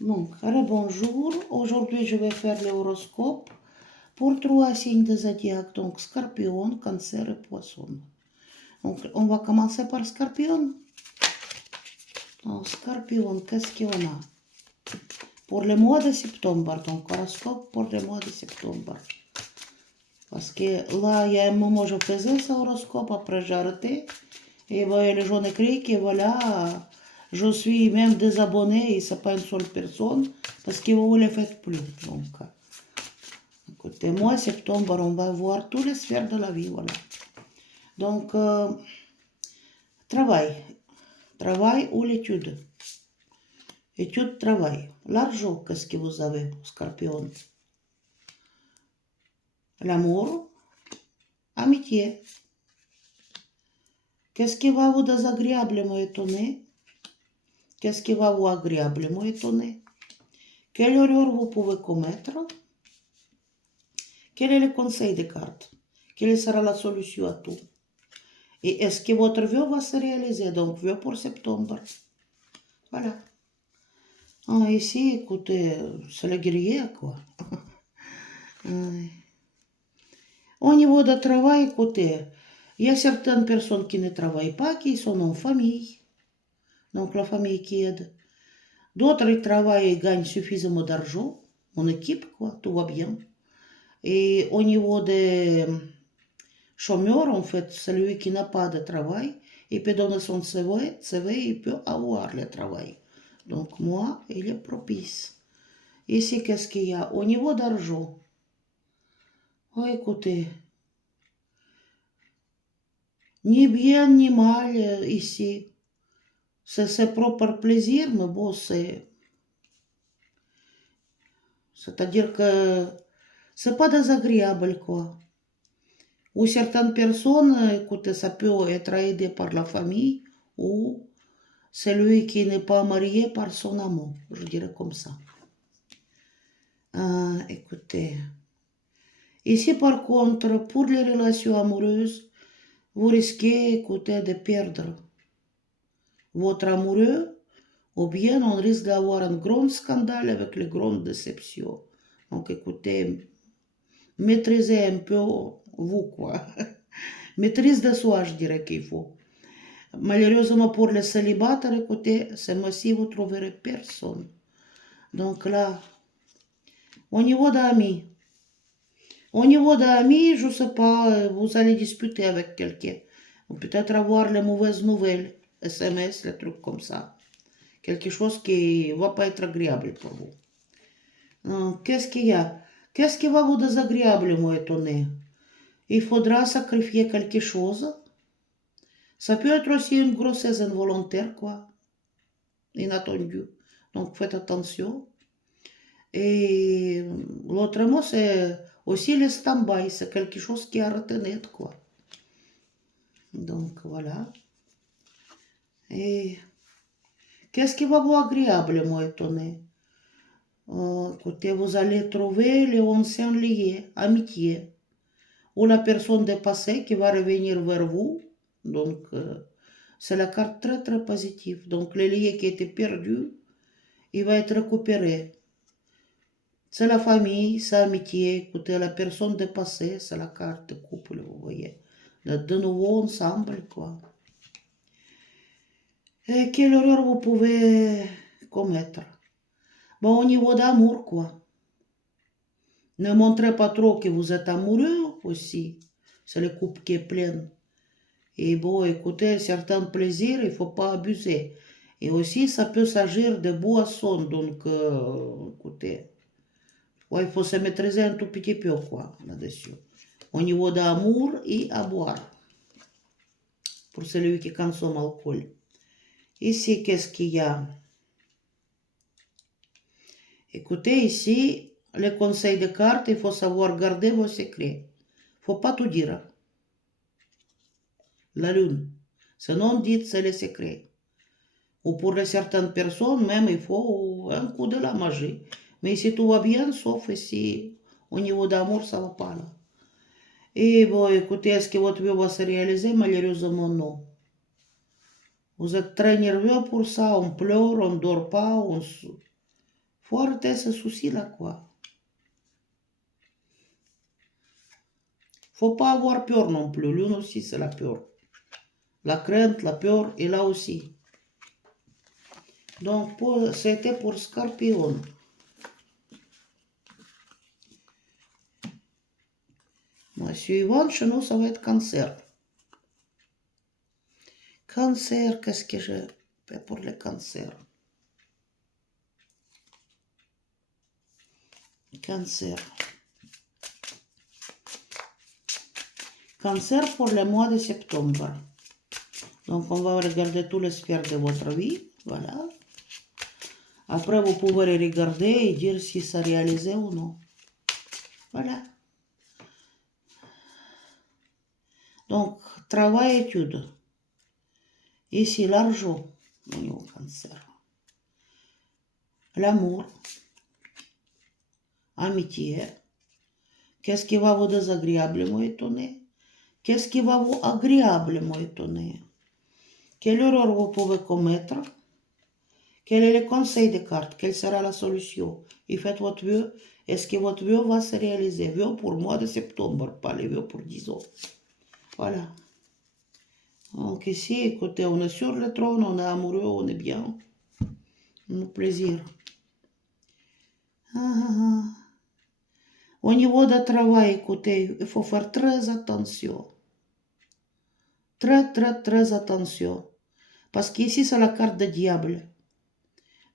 Donc, bonjour. Aujourd'hui, je vais faire l'horoscope pour 3 signes de zodiaque, donc Scorpion, Cancer et Poisson. Donc, on va commencer par Scorpion. Donc, Scorpion, qu'est-ce qu'on a? Pour le mois de septembre, donc horoscope pour le mois de septembre. Parce que là, il y a un moment, je faisais ce horoscope, après j'ai arrêté. Et les gens écrivent que voilà, je suis même désabonné et c'est pas une seule personne parce que vous ne le faites plus. Donc, écoutez, moi, septembre, on va voir toutes les sphères de la vie, voilà. Donc, travail. Travail ou l'étude. Étude, travail. L'argent, qu'est-ce que vous avez, Scorpion? L'amour, amitié. Qu'est-ce qui va vous désagréablement étonner? Qu'est-ce qui va vous agréablement étonner? Quelle erreur vous pouvez commettre? Quel est le conseil des cartes? Quelle sera la solution à tout? Et est-ce que votre vœu va se réaliser? Donc, vœu pour septembre. Voilà. Ah, ici, écoutez, c'est le guerrier, quoi. Au niveau du travail, écoutez, il y a certaines personnes qui ne travaillent pas, qui sont en famille. Donc, la famille qui aide. D'autres, ils travaillent et gagnent suffisamment d'argent. En équipe, quoi, tout va bien. Et au niveau des chômeurs, en fait, celui qui n'a pas de travail, il peut donner son CV, il peut avoir le travail. Donc, moi, il est propice. Ici, qu'est-ce qu'il y a? Au niveau d'argent, oh, écoutez, ni bien ni mal ici. C'est ses propres plaisirs, mais bon, c'est-à-dire que c'est pas désagréable, quoi. Ou certaines personnes, écoutez, ça peut être aidé par la famille ou celui qui n'est pas marié par son amant, je dirais comme ça. Écoutez, ici par contre, pour les relations amoureuses, vous risquez, écoutez, de perdre votre amoureux ou bien on risque d'avoir un grand scandale avec les grandes déceptions. Donc écoutez, maîtrisez un peu vous, quoi. Maîtrise de soi, je dirais qu'il faut. Malheureusement pour les célibataires, écoutez, ce mois-ci, vous ne trouverez personne. Donc là, au niveau d'amis, je ne sais pas, vous allez discuter avec quelqu'un. Ou peut-être avoir les mauvaises nouvelles, SMS, les trucs comme ça. Quelque chose qui ne va pas être agréable pour vous. Qu'est-ce qu'il y a? Qu'est-ce qui va vous désagréablement étonner? Il faudra sacrifier quelque chose. Ça peut être aussi une grossesse involontaire, quoi. Inattendue. Donc faites attention. Et l'autre mot, c'est aussi le stand-by. C'est quelque chose qui est à retenir, quoi. Donc voilà. Et qu'est-ce qui va vous agréablement étonner? Écoutez, vous allez trouver les anciens liés, amitié, ou la personne dépassée qui va revenir vers vous. Donc, c'est la carte très très positive. Donc, le lien qui était perdu, il va être récupéré. C'est la famille, c'est l'amitié. Écoutez, la personne dépassée, c'est la carte de couple, vous voyez. De nouveau ensemble, quoi. Et quelle erreur vous pouvez commettre? Bon, au niveau d'amour, quoi. Ne montrez pas trop que vous êtes amoureux aussi. C'est le couple qui est plein. Et bon, écoutez, certains plaisirs, il ne faut pas abuser. Et aussi, ça peut s'agir de boissons. Donc, écoutez, ouais, il faut se maîtriser un tout petit peu, quoi, là-dessus. Au niveau d'amour et à boire. Pour celui qui consomme alcool. Ici, qu'est-ce qu'il y a? Écoutez, ici, les conseils de cartes, il faut savoir garder vos secrets. Il ne faut pas tout dire. La lune. Sinon, dites, c'est les secrets. Ou pour certaines personnes, même, il faut un coup de la magie. Mais si tout va bien, sauf si au niveau d'amour, ça va pas là. Et bon, écoutez, est-ce que votre vœu va se réaliser? Malheureusement, non. Vous êtes très nerveux pour ça, on pleure, on ne dort pas, Faut arrêter ce souci-là, quoi. Faut pas avoir peur non plus. L'une aussi, c'est la peur. La crainte, la peur, et là aussi. Donc, c'était pour Scorpion. Suivant, chez nous, ça va être Cancer. Cancer, qu'est-ce que je fais pour le cancer? Cancer. Cancer pour le mois de septembre. Donc, on va regarder toutes les sphères de votre vie. Voilà. Après, vous pouvez regarder et dire si ça a réalisé ou non. Voilà. Donc, travail, études. Ici, l'argent, au niveau cancer. L'amour. Amitié. Qu'est-ce qui va vous désagréablement étonner? Qu'est-ce qui va vous agréablement étonner? Quelle erreur vous pouvez commettre? Quel est le conseil des cartes? Quelle sera la solution? Et faites votre vœu. Est-ce que votre vœu va se réaliser? Vœu pour le mois de septembre, pas les vœux pour 10 ans. Voilà. Donc ici, écoutez, on est sur le trône, on est amoureux, on est bien. Un plaisir. Au niveau du travail, écoutez, il faut faire très attention. Très attention. Parce qu'ici, c'est la carte du diable.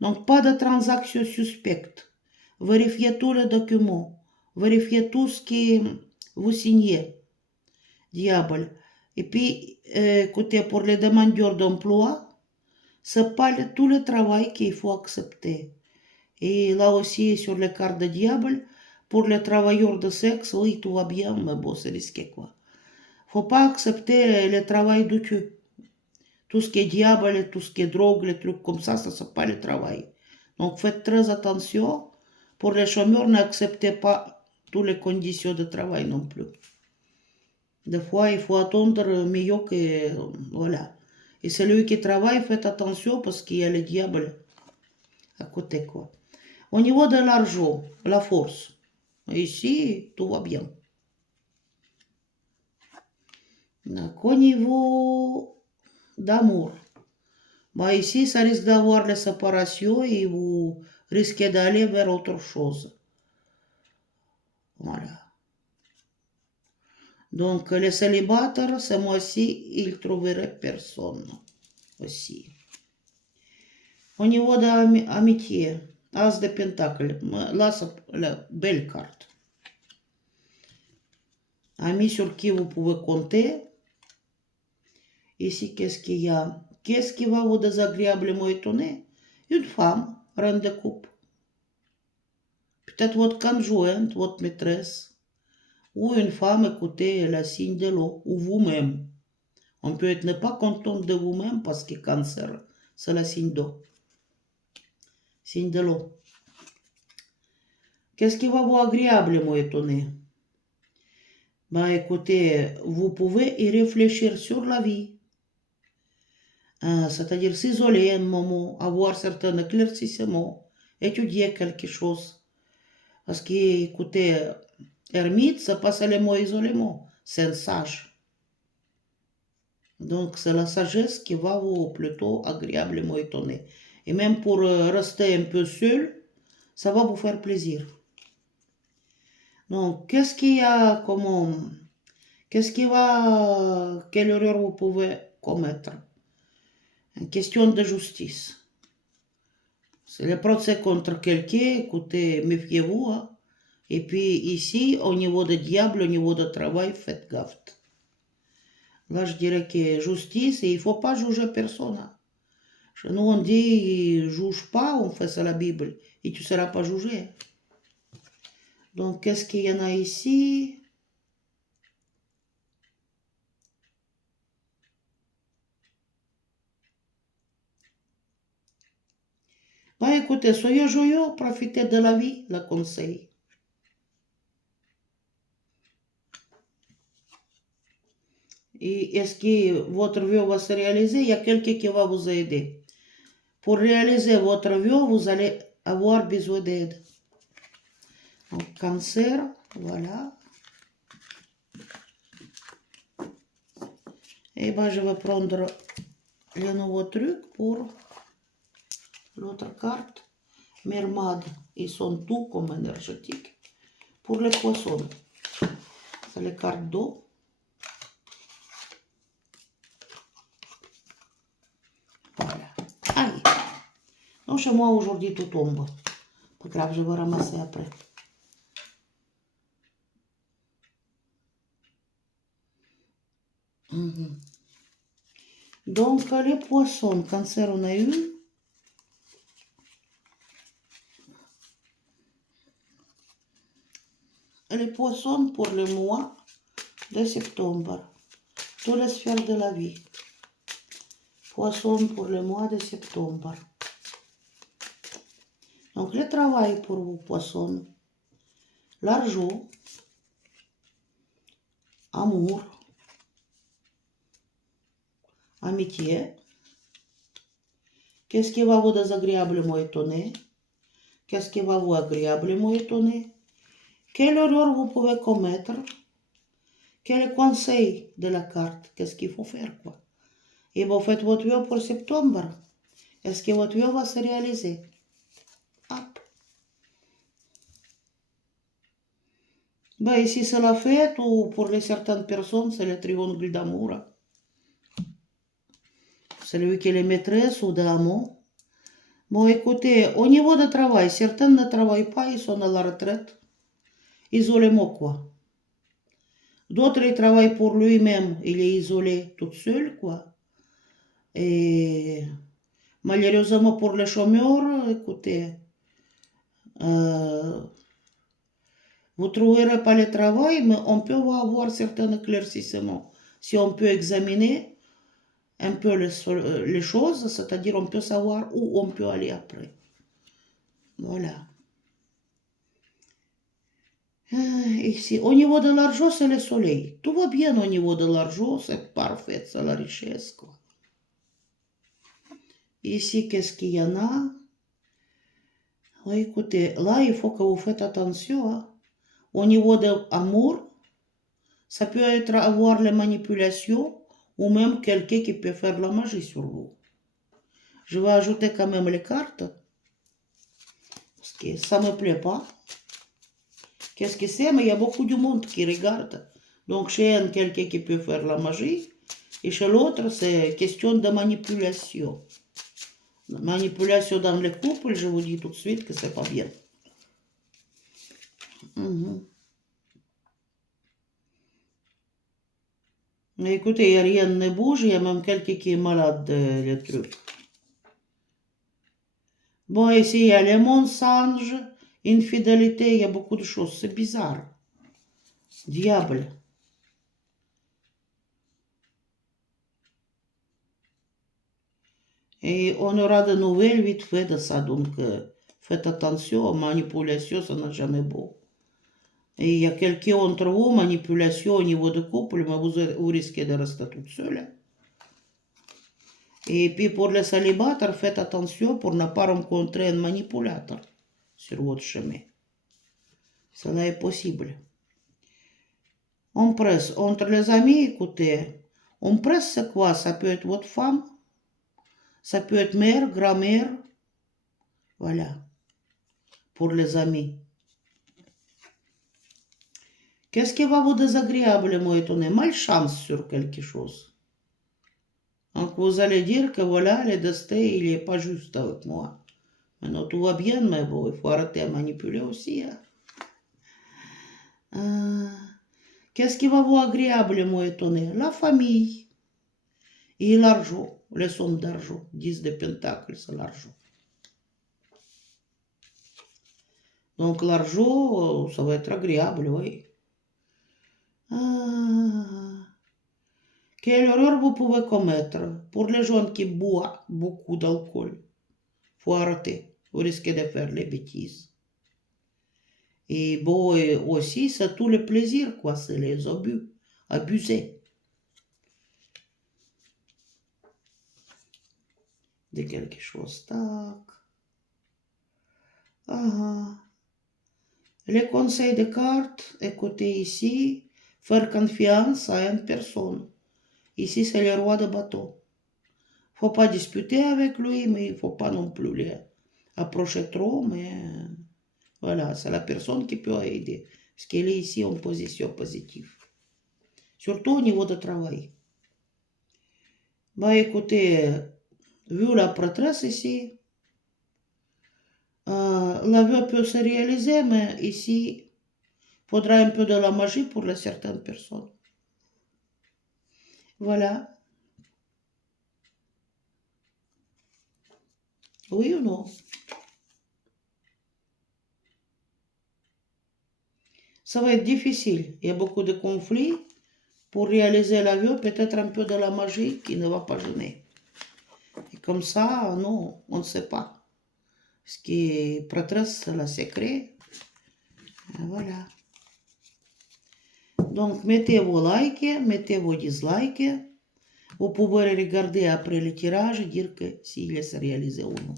Donc, pas de transactions suspectes. Vérifiez tous les documents. Vérifiez tout ce que vous signez. Diable. Et puis, écoutez, pour les demandeurs d'emploi, c'est pas tout le travail qu'il faut accepter. Et là aussi, sur les cartes de diable, pour les travailleurs de sexe, oui, tout va bien, mais bon, c'est risqué, quoi. Faut pas accepter le travail du cul. Tout ce qui est diable, tout ce qui est drogue, les trucs comme ça c'est pas le travail. Donc, faites très attention. Pour les chômeurs, n'acceptez pas toutes les conditions de travail non plus. Des fois, il faut attendre mieux que... Voilà. Et celui qui travaille, faites attention parce qu'il y a le diable à côté, quoi. Au niveau de l'argent, la force. Ici, tout va bien. Donc, au niveau d'amour. Bah, ici, ça risque d'avoir les séparations et vous risquez d'aller vers autre chose. Voilà. Donc, les célibataires, ce mois-ci, ils ne trouveraient personne aussi. Au niveau de l'amitié, As de Pentacle, là, c'est la belle carte. Amis sur qui vous pouvez compter. Ici, qu'est-ce qu'il y a? Qu'est-ce qui va vous désagréablement étonner? Une femme, reine de coupe. Peut-être votre conjointe, votre maîtresse. Ou une femme, écoutez, la signe de l'eau. Ou vous-même. On peut être ne pas content de vous-même parce que cancer, c'est la signe d'eau. Signe de l'eau. Qu'est-ce qui va vous agréablement étonner? Ben écoutez, vous pouvez y réfléchir sur la vie. C'est-à-dire s'isoler un moment, avoir certains éclaircissements, étudier quelque chose. Parce que, écoutez, ermite, c'est pas seulement isolement, c'est un sage. Donc c'est la sagesse qui va vous plutôt agréablement étonner. Et même pour rester un peu seul, ça va vous faire plaisir. Donc, qu'est-ce qu'il y a comme... Quelle erreur vous pouvez commettre? Une question de justice. C'est le procès contre quelqu'un, écoutez, méfiez-vous. Hein. Et puis ici, au niveau du diable, au niveau du travail, faites gaffe. Là, je dirais que justice, et il ne faut pas juger personne. Hein. Chez nous, on dit, juge pas, on fait ça la Bible, et tu ne seras pas jugé. Donc, qu'est-ce qu'il y en a ici? Bah écoutez, soyez joyeux, profitez de la vie, la conseil. Et est-ce que votre vœu va se réaliser? Il y a quelqu'un qui va vous aider. Pour réaliser votre vœu, vous allez avoir besoin d'aide. Donc, cancer, voilà. Et ben, je vais prendre le nouveau truc pour l'autre carte. Mermade, ils sont tout comme énergétiques. Pour les poissons, c'est les cartes d'eau. Voilà. Allez. Donc, chez moi, aujourd'hui, tout tombe. Pas grave, je vais ramasser après. Donc, les poissons, cancer, on a eu. Les poissons pour le mois de septembre. Toutes les sphères de la vie. Poissons pour le mois de septembre. Donc, le travail pour vous, poissons. L'argent. Amour. Amitié. Qu'est-ce qui va vous désagréablement étonner? Qu'est-ce qui va vous agréablement étonner? Quelle erreur vous pouvez commettre? Quel est le conseil de la carte? Qu'est-ce qu'il faut faire, quoi? Et vous faites votre vœu pour septembre. Est-ce que votre vœu va se réaliser? Hop. Ben, ici, c'est la fête, ou pour les certaines personnes, c'est le triangle d'amour. Celui qui est les maîtresses ou de l'amant. Bon, écoutez, au niveau du travail, certains ne travaillent pas, ils sont à la retraite. Isolément, quoi. D'autres, ils travaillent pour lui-même, il est isolé toute seule, quoi. Et malheureusement pour les chômeurs, écoutez, vous ne trouverez pas le travail, mais on peut avoir certains éclaircissements. Si on peut examiner un peu les choses, c'est-à-dire on peut savoir où on peut aller après. Voilà. Ici, au niveau de l'argent, c'est le soleil. Tout va bien au niveau de l'argent, c'est parfait, c'est la richesse, quoi. Ici, qu'est-ce qu'il y en a? Oui, écoutez, là, il faut que vous faites attention. Hein. Au niveau de l'amour, ça peut être avoir les manipulations ou même quelqu'un qui peut faire la magie sur vous. Je vais ajouter quand même les cartes parce que ça ne me plaît pas. Qu'est-ce que c'est? Mais il y a beaucoup de monde qui regarde. Donc chez un, quelqu'un qui peut faire la magie et chez l'autre, c'est question de manipulation. Manipulation dans le couple, je vous dis tout de suite que c'est pas bien. Mais écoutez, rien ne bouge, il y a même quelqu'un qui est malade de le truc. Bon, ici, il y a les mensonges, infidélité, il y a beaucoup de choses. C'est bizarre. Diable. Et on aura de nouvelles vite fait de ça. Donc, faites attention, manipulation, ça n'a jamais beau. Et il y a quelqu'un entre vous, manipulation au niveau de couple, mais vous risquez de rester toute seule. Et puis pour les célibataires, faites attention pour ne pas rencontrer un manipulateur sur votre chemin. Cela est possible. On presse. Entre les amis, écoutez, on presse c'est quoi? Ça peut être votre femme, ça peut être mère, grand-mère. Voilà. Pour les amis. Qu'est-ce qui va vous désagréablement étonner? Malchance sur quelque chose. Donc vous allez dire que voilà, le destin, il n'est pas juste avec moi. Maintenant, tout va bien, mais bon, il faut arrêter à manipuler aussi. Hein. Qu'est-ce qui va vous agréablement étonner? La famille et l'argent, les sommes d'argent. 10 de pentacles, c'est l'argent. Donc l'argent, ça va être agréable, oui. Quelle erreur vous pouvez commettre? Pour les gens qui boivent beaucoup d'alcool, il faut arrêter. Vous risquez de faire les bêtises. Et bon, et aussi, c'est tout le plaisir, quoi. C'est les abus. Abuser. De quelque chose. Tac. Aha. Les conseils de cartes, écoutez ici, faire confiance à une personne. Ici, c'est le roi de bateau. Faut pas disputer avec lui, mais il faut pas non plus approcher trop, mais voilà, c'est la personne qui peut aider. Parce qu'elle est ici en position positive. Surtout au niveau du travail. Bah écoutez, vu la prêtresse ici, la vue peut se réaliser, mais ici, il faudra un peu de la magie pour certaines personnes. Voilà. Oui ou non? Ça va être difficile. Il y a beaucoup de conflits. Pour réaliser la vue, peut-être un peu de la magie qui ne va pas gêner. Et comme ça, non, on ne sait pas. Ce qui est prêtresse, c'est le secret. Et voilà. Donc, mettez vos likes, mettez vos dislikes. Vous pouvez regarder après le tirage et dire que s'il est réalisé ou non.